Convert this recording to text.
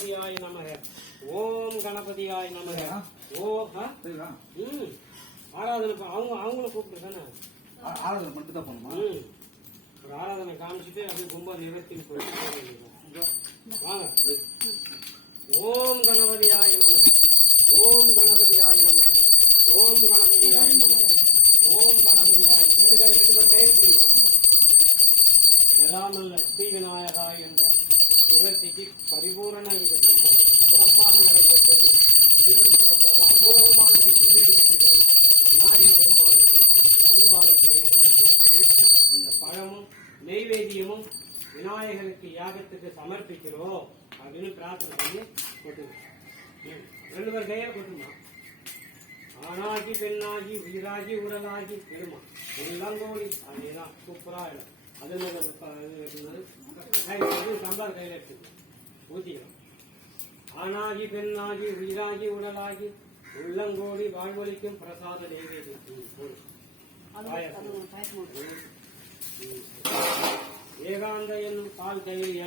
கணபதியாய நமக. ஓம் கணபதியாய நமக. ஓம் ஆராதனை அவங்களும் கூப்பிட்டு தானே ஆராதனை மட்டும் தான் பண்ணுமா? ஒரு ஆராதனை காமிச்சிட்டு அப்படியே கும்ப நிவர்த்தின்னு போயிட்டு வாங்க. ஓம் கணபதியாய நமக. ஓம் கணபதியாய நமக. ஓம் கணபதியாய நமக. ஓம் கணபதியாய. ரெண்டு பேர் கையில் புரியுமா? எல்லாம் அல்ல ஸ்ரீ விநாயகாய் என்ற நிவர்த்திக்கு பரிபூரண இது கும்பம் சிறப்பாக நடைபெற்றது. சிறப்பாக அமோகமான வெற்றிலையும் வெற்றி தரும் விநாயகர் பெருமானுக்கு அருள்பாலிக்க வேண்டும் என்று இந்த பழமும் நெய்வேதியமும் விநாயகருக்கு யாகத்துக்கு சமர்ப்பிக்கிறோம் அப்படின்னு பிரார்த்தனை பண்ணி கொட்டுது. ரெண்டு பேர் கையில கொட்டுமா? ஆணாகி பெண்ணாகி உயிராகி உடலாகி பெருமா எல்லங்கோடி அதேதான் சூப்பரா இடம். அது சம்பார் கையில எடுத்து ஊத்திக்கிறோம். ஆணாகி பெண்ணாகி உயிராகி உடலாகி உள்ளங்கோடி வாழ்வழிக்கும் பிரசாத நெய்வேதியம் ஏகாந்த என்னும் பால் கையில்